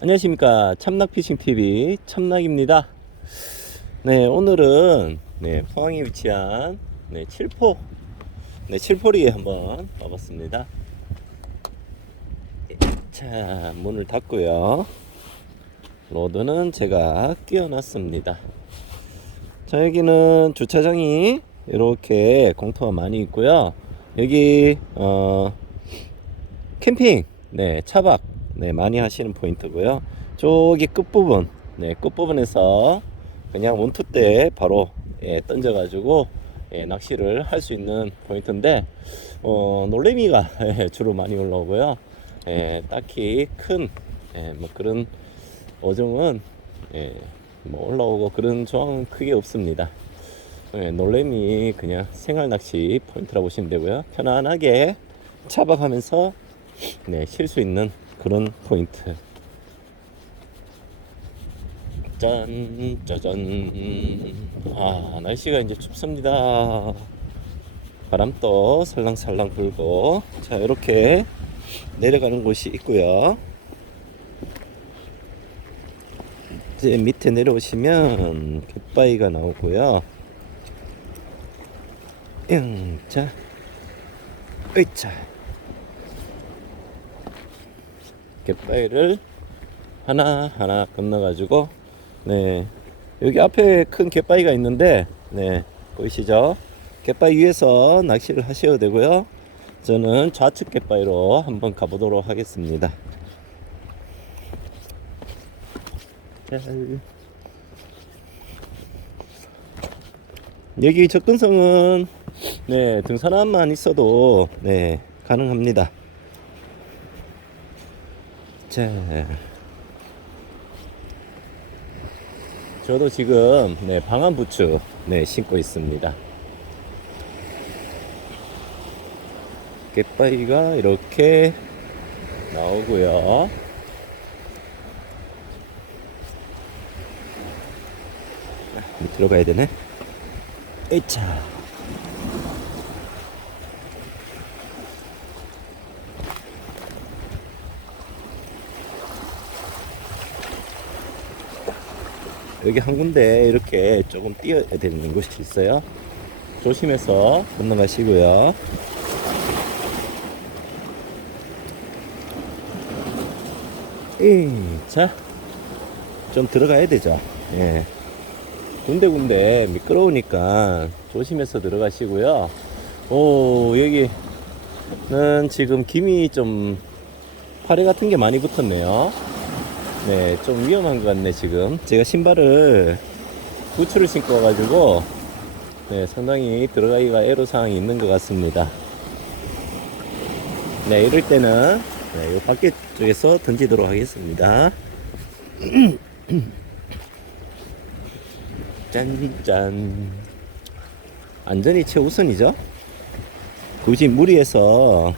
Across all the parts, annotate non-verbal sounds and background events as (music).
안녕하십니까. 참낙피싱TV 참낙입니다. 네 오늘은 네 포항에 위치한 네 칠포 네 칠포리에 한번 와봤습니다. 자 문을 닫고요. 로드는 제가 끼워놨습니다. 자 여기는 주차장이 이렇게 공터가 많이 있고요. 여기 어 캠핑 네 차박 네 많이 하시는 포인트고요. 저기 끝부분 네 끝부분에서 그냥 원투 때 바로 예, 던져 가지고 예, 낚시를 할 수 있는 포인트인데 어, 놀래미가 (laughs) 예, 주로 많이 올라오고요. 예, 딱히 큰 예, 뭐 그런 어종은 예, 뭐 올라오고 그런 조항은 크게 없습니다. 예, 놀래미 그냥 생활 낚시 포인트라고 보시면 되고요. 편안하게 차박하면서 네, 쉴 수 있는 그런 포인트. 짠, 짜잔. 아, 날씨가 이제 춥습니다. 바람도 살랑살랑 불고. 자, 이렇게 내려가는 곳이 있고요. 이제 밑에 내려오시면 갯바위가 나오고요. 응, 자, 으 이차. 갯바위를 하나하나 건너가지고 네. 여기 앞에 큰 갯바위가 있는데 네. 보이시죠? 갯바위 위에서 낚시를 하셔도 되고요. 저는 좌측 갯바위로 한번 가보도록 하겠습니다. 짠. 여기 접근성은 네 등산화만 있어도 네 가능합니다 자, 저도 지금 네, 방한 부츠 네, 신고 있습니다. 갯바위가 이렇게 나오고요. 밑으로 가야 되네. 에차. 여기 한 군데 이렇게 조금 뛰어야 되는 곳이 있어요. 조심해서 건너가시고요. 이, 자, 좀 들어가야 되죠. 예. 군데군데 미끄러우니까 조심해서 들어가시고요. 오, 여기는 지금 김이 좀 파래 같은 게 많이 붙었네요. 네, 좀 위험한 것 같네, 지금. 제가 신발을 부츠를 신고 와가지고, 네, 상당히 들어가기가 애로사항이 있는 것 같습니다. 네, 이럴 때는, 네, 이 밖에 쪽에서 던지도록 하겠습니다. (clears throat) 짠, 짠. 안전이 최우선이죠. 굳이 무리해서,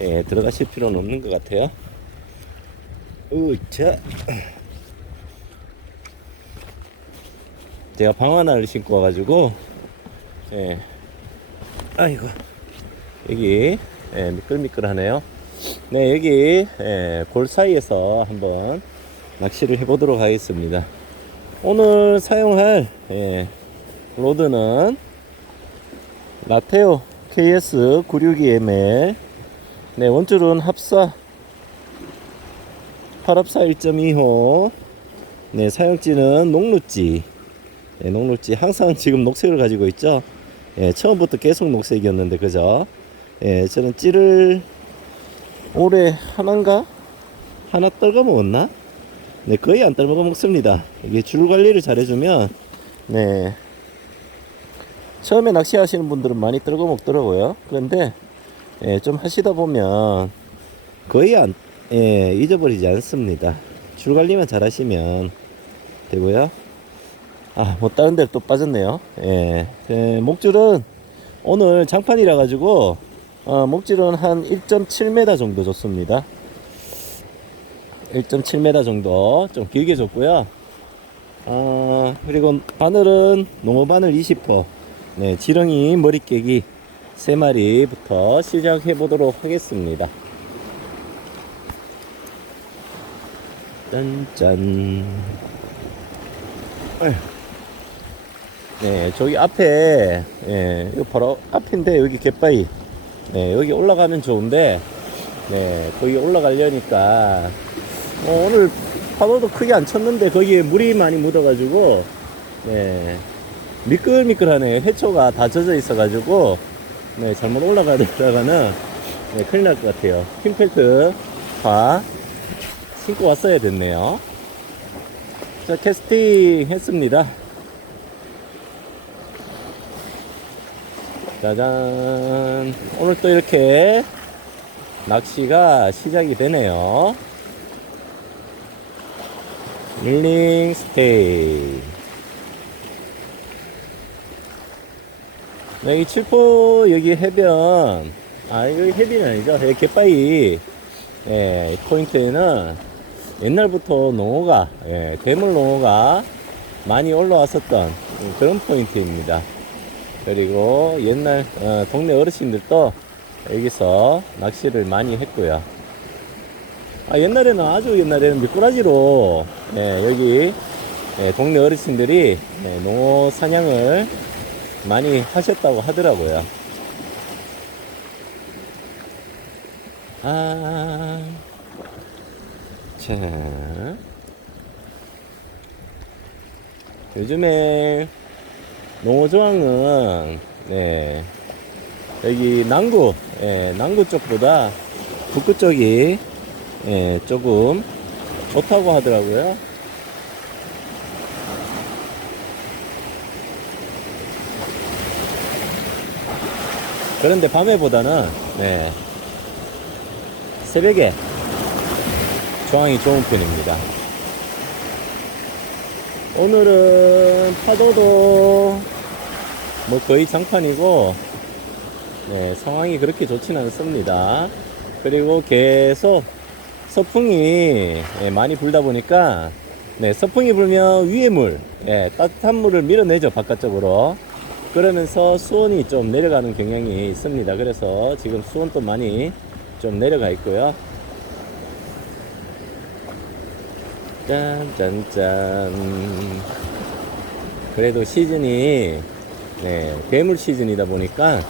예, 들어가실 필요는 없는 것 같아요. 으차. 제가 방화나를 신고 와가지고, 예. 아이고. 여기, 예, 미끌미끌하네요. 네, 여기, 예, 골 사이에서 한번 낚시를 해보도록 하겠습니다. 오늘 사용할, 예, 로드는 라테오 KS962ML. 네, 원줄은 합사 8합사 1.2호. 네 사용지는 녹루지. 네, 녹루지 항상 (laughs) 지금 녹색을 가지고 있죠? 예, 처음부터 계속 녹색이었는데 그죠? 예, 저는 찌를 올해 하나인가? 하나 떨궈 먹었나? 네 거의 안 떨궈 먹습니다. 이게 줄 관리를 잘 해주면 네. 처음에 낚시하시는 분들은 많이 떨궈 먹더라고요. 그런데 예, 좀 하시다 보면 거의 안 예, 잊어버리지 않습니다. 줄 관리만 잘 하시면 되고요. 아, 뭐 다른 데로 또 빠졌네요. 예. 예, 목줄은 오늘 장판이라 가지고 어, 목줄은 한 1.7m 정도 줬습니다. 1.7m 정도 좀 길게 줬고요. 어, 그리고 바늘은 농어 바늘 20호. 네, 지렁이 머리 깨기 3마리부터 시작해 보도록 하겠습니다. 짠짠. 네, 저기 앞에, 예, 이거 바로 앞인데, 여기 갯바위. 네, 여기 올라가면 좋은데, 네, 거기 올라가려니까, 어, 오늘 파도도 크게 안 쳤는데, 거기에 물이 많이 묻어가지고, 네, 미끌미끌하네요. 해초가 다 젖어 있어가지고, 네, 잘못 올라가다가는, 네, 큰일 날 것 같아요. 핀펠트 바 신고 왔어야 됐네요. 자, 캐스팅 했습니다. 짜잔. 오늘 또 이렇게 낚시가 시작이 되네요. 릴링 스테이. 여기 칠포 여기 해변 아 여기 해변이 아니죠 여기 갯바위 예, 포인트에는 옛날부터 농어가 예, 대물 농어가 많이 올라왔었던 그런 포인트입니다. 그리고 옛날 어, 동네 어르신들도 여기서 낚시를 많이 했고요. 아, 옛날에는 아주 옛날에는 미꾸라지로 예, 여기 예, 동네 어르신들이 예, 농어 사냥을 많이 하셨다고 하더라고요. 아, 자, 요즘에 농어조항은 네. 여기 남구, 예, 남구 쪽보다 북구 쪽이 예, 조금 좋다고 하더라고요. 그런데 밤에보다는 네, 새벽에 조항이 좋은 편입니다. 오늘은 파도도 뭐 거의 장판이고 네, 상황이 그렇게 좋지는 않습니다. 그리고 계속 서풍이 예, 많이 불다 보니까 네, 서풍이 불면 위에 물, 예, 따뜻한 물을 밀어내죠 바깥쪽으로. 그러면서 수온이 좀 내려가는 경향이 있습니다. 그래서 지금 수온도 많이 좀 내려가 있고요. 짠짠짠. 그래도 시즌이 네, 대물 시즌이다 보니까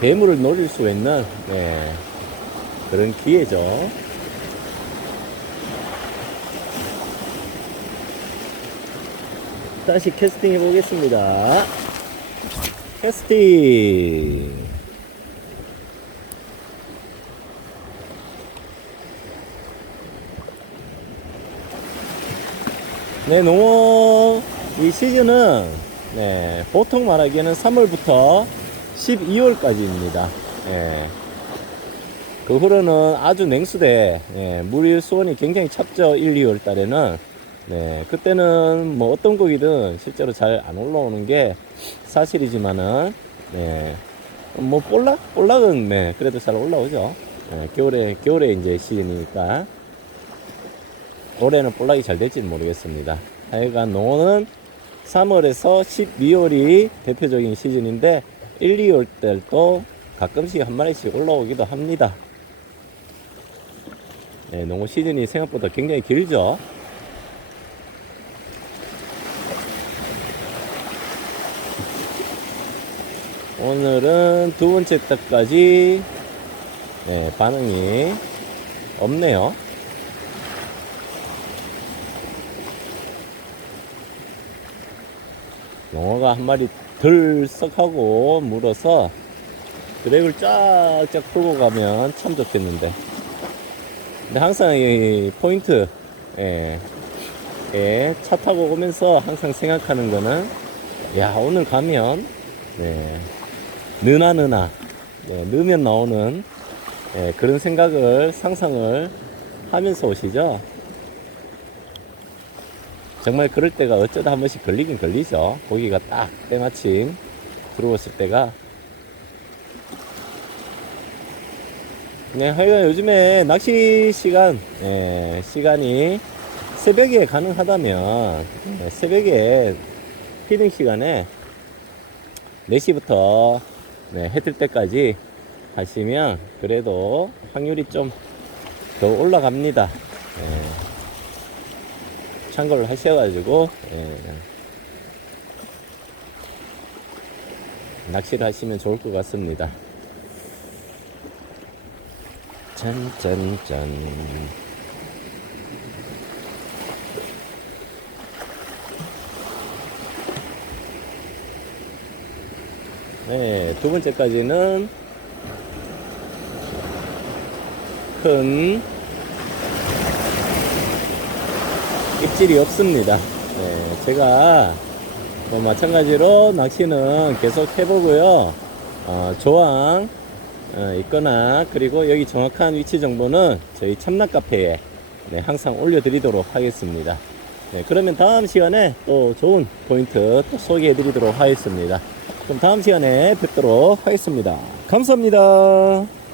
대물을 노릴 수 있는 네, 그런 기회죠. 다시 캐스팅 해보겠습니다. 캐스팅. 네, 농어 이 시즌은 네, 보통 말하기에는 3월부터 12월까지입니다. 예. 그 후로는 아주 냉수대, 예, 물 수온이 굉장히 찹죠. 1, 2월 달에는. 네, 그때는 뭐 어떤 고기든 실제로 잘 안 올라오는 게 사실이지만은, 네, 뭐 볼락? 볼락은 네, 그래도 잘 올라오죠. 네, 겨울에, 겨울에 이제 시즌이니까. 올해는 볼락이 잘 될지는 모르겠습니다. 하여간 농어는 3월에서 12월이 대표적인 시즌인데 1, 2월 때도 가끔씩 한 마리씩 올라오기도 합니다. 네, 농어 시즌이 생각보다 굉장히 길죠. 오늘은 두 번째 때까지 네, 반응이 없네요. 농어가 한 마리 덜썩하고 물어서 드랙을 쫙쫙 풀고 가면 참 좋겠는데. 근데 항상 이 포인트, 예, 예, 차 타고 오면서 항상 생각하는 거는, 야, 오늘 가면, 네, 느나 느나, 네, 넣으면 나오는, 예, 그런 생각을, 상상을 하면서 오시죠. 정말 그럴 때가 어쩌다 한 번씩 걸리긴 걸리죠. 고기가 딱 때마침 들어왔을 때가. 네, 하여간 요즘에 낚시 시간, 예, 시간이 새벽에 가능하다면, 예, 새벽에 피딩 시간에 4시부터 네, 해뜰 때까지 하시면 그래도 확률이 좀 더 올라갑니다. 예. 참고를 하셔가지고 예. 낚시를 하시면 좋을 것 같습니다. 짠짠짠. 네, 두 번째까지는 큰 입질이 없습니다. 네, 제가 뭐 마찬가지로 낚시는 계속 해보고요. 어, 조항 어, 있거나 그리고 여기 정확한 위치 정보는 저희 참낚 카페에 네, 항상 올려드리도록 하겠습니다. 네, 그러면 다음 시간에 또 좋은 포인트 또 소개해드리도록 하겠습니다. 그럼 다음 시간에 뵙도록 하겠습니다. 감사합니다.